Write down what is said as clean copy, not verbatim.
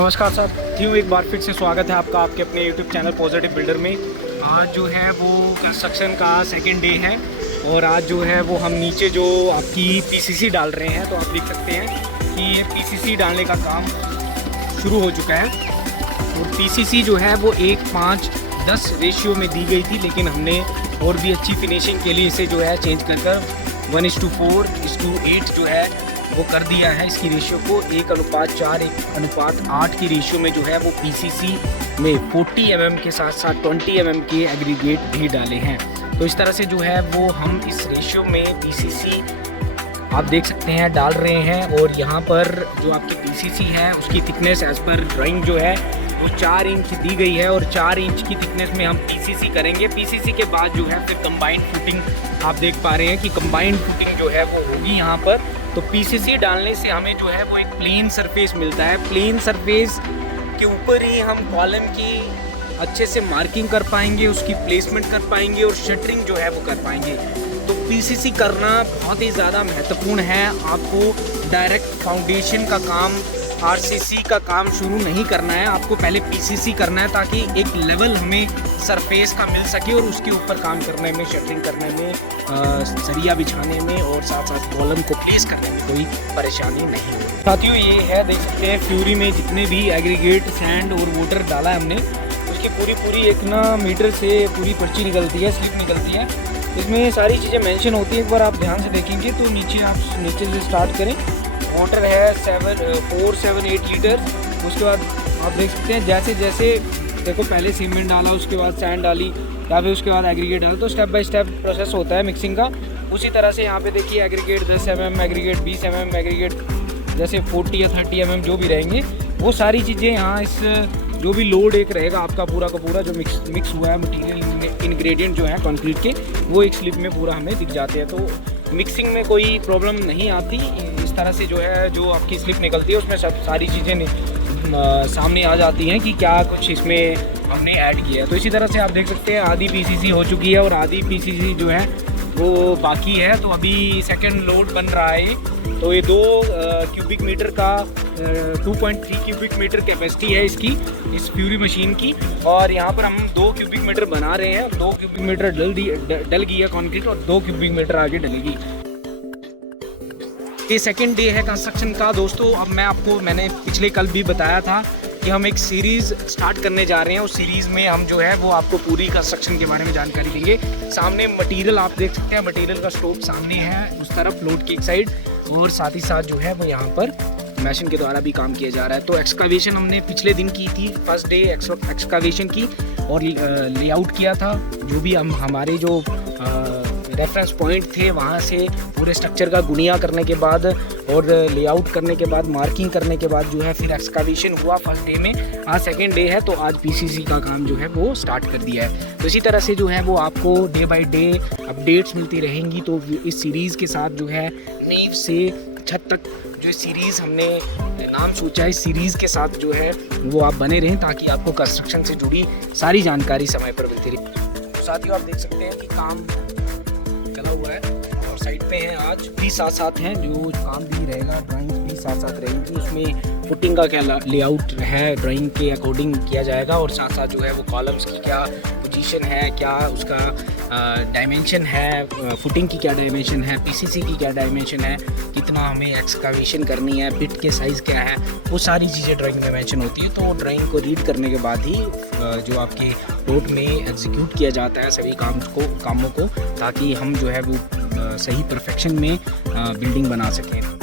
नमस्कार साथियों, एक बार फिर से स्वागत है आपका आपके अपने YouTube चैनल पॉजिटिव बिल्डर में। आज जो है वो कंस्ट्रक्शन का सेकंड डे है और आज जो है वो हम नीचे जो आपकी PCC डाल रहे हैं। तो आप देख सकते हैं कि ये PCC डालने का काम शुरू हो चुका है और PCC जो है वो 1:5:10 रेशियो में दी गई थी, लेकिन हमने और भी अच्छी फिनिशिंग के लिए इसे जो है चेंज कर 1:4:8 जो है वो कर दिया है। इसकी रेशियो को 1:4 1:8 की रेशियो में जो है वो PCC में 40 mm के साथ साथ 20 mm के एग्रीगेट भी डाले हैं। तो इस तरह से जो है वो हम इस रेशियो में PCC आप देख सकते हैं डाल रहे हैं। और यहाँ पर जो आपकी PCC है उसकी थिकनेस एज पर ड्राइंग जो है वो 4 इंच दी गई है और 4 इंच की थिकनेस में हम PCC करेंगे। PCC के बाद जो है फिर कंबाइंड फुटिंग आप देख पा रहे हैं कि कंबाइंड फुटिंग जो है वो होगी यहाँ पर। तो PCC डालने से हमें जो है वो एक प्लेन सरफेस मिलता है। प्लेन सरफेस के ऊपर ही हम कॉलम की अच्छे से मार्किंग कर पाएंगे, उसकी प्लेसमेंट कर पाएंगे और शटरिंग जो है वो कर पाएंगे। तो PCC करना बहुत ही ज़्यादा महत्वपूर्ण है। आपको डायरेक्ट फाउंडेशन का काम, RCC का काम शुरू नहीं करना है, आपको पहले PCC करना है ताकि एक लेवल हमें सरफेस का मिल सके और उसके ऊपर काम करने में, शटरिंग करने में, सरिया बिछाने में और साथ साथ कॉलम को प्लेस करने में कोई परेशानी नहीं हो। साथियों ये है, देख सकते हैं फ्यूरी में जितने भी एग्रीगेट, सैंड और वाटर डाला है हमने, उसकी पूरी एक ना मीटर से पूरी पर्ची निकलती है, स्लिप निकलती है। इसमें सारी चीज़ें मेंशन होती हैं। एक बार आप ध्यान से देखेंगे तो नीचे से स्टार्ट करें। वाटर है 478 लीटर। उसके बाद आप देख सकते हैं जैसे जैसे देखो पहले सीमेंट डाला, उसके बाद सैंड डाली या फिर उसके बाद एग्रीगेट डाला, तो स्टेप बाय स्टेप प्रोसेस होता है मिक्सिंग का। उसी तरह से यहाँ पे देखिए aggregate 10 mm, aggregate 20 mm, aggregate जैसे 40 या 30 mm जो भी रहेंगे वो सारी चीज़ें यहाँ इस जो भी लोड एक रहेगा आपका पूरा का पूरा जो मिक्स हुआ है मटीरियल इंग्रेडिएंट जो है कंक्रीट के, वो एक स्लिप में पूरा हमें दिख जाते हैं। तो मिक्सिंग में कोई प्रॉब्लम नहीं आती। इस तरह से जो है जो आपकी स्लिप निकलती है उसमें सब सारी चीज़ें सामने आ जाती हैं कि क्या कुछ इसमें हमने ऐड किया है। तो इसी तरह से आप देख सकते हैं आधी PCC हो चुकी है और आधी PCC जो है वो बाकी है। तो अभी सेकंड लोड बन रहा है। तो ये 2 क्यूबिक मीटर का 2.3 क्यूबिक मीटर कैपेसिटी है इसकी, इस फ्यूरी मशीन की। और यहाँ पर हम 2 क्यूबिक मीटर बना रहे हैं। 2 क्यूबिक मीटर डल गई है कॉन्क्रीट और 2 क्यूबिक मीटर आगे डलेगी। ये सेकंड डे है कंस्ट्रक्शन का दोस्तों। अब मैंने पिछले कल भी बताया था कि हम एक सीरीज़ स्टार्ट करने जा रहे हैं। उस सीरीज़ में हम जो है वो आपको पूरी कंस्ट्रक्शन के बारे में जानकारी देंगे। सामने मटेरियल आप देख सकते हैं, मटेरियल का स्टॉक सामने है उस तरफ लोड की एक साइड, और साथ ही साथ जो है वो यहाँ पर मशीन के द्वारा भी काम किया जा रहा है। तो एक्सकावेशन हमने पिछले दिन की थी, फर्स्ट डे एक्सकावेशन की और लेआउट किया था। जो भी हमारे जो रेफरेंस पॉइंट थे वहाँ से पूरे स्ट्रक्चर का गुनिया करने के बाद और लेआउट करने के बाद, मार्किंग करने के बाद जो है फिर एक्सकावेशन हुआ फर्स्ट डे में। आज सेकेंड डे है तो आज PCC का काम जो है वो स्टार्ट कर दिया है। तो इसी तरह से जो है वो आपको डे बाय डे अपडेट्स मिलती रहेंगी। तो इस सीरीज़ के साथ जो है नींव से छत तक जो सीरीज़ हमने नाम सोचा है, इस सीरीज़ के साथ जो है वो आप बने रहें ताकि आपको कंस्ट्रक्शन से जुड़ी सारी जानकारी समय पर मिलती रहे। तो साथियों आप देख सकते हैं कि काम चला हुआ है और साइड पे हैं आज भी साथ हैं, जो काम भी रहेगा, ड्राइंग्स भी साथ रहेंगी। उसमें फुटिंग का क्या लेआउट है ड्राइंग के अकॉर्डिंग किया जाएगा और साथ साथ जो है वो कॉलम्स की क्या पोजीशन है, क्या उसका डायमेंशन है, फुटिंग की क्या डायमेंशन है, PCC की क्या डायमेंशन है, कितना हमें एक्सकावेशन करनी है, बिट के साइज़ क्या है, वो सारी चीज़ें ड्राइंग में मेंशन होती है। तो ड्राइंग को रीड करने के बाद ही जो आपके प्लॉट में एग्जीक्यूट किया जाता है सभी कामों को, ताकि हम जो है वो सही परफेक्शन में बिल्डिंग बना सकें।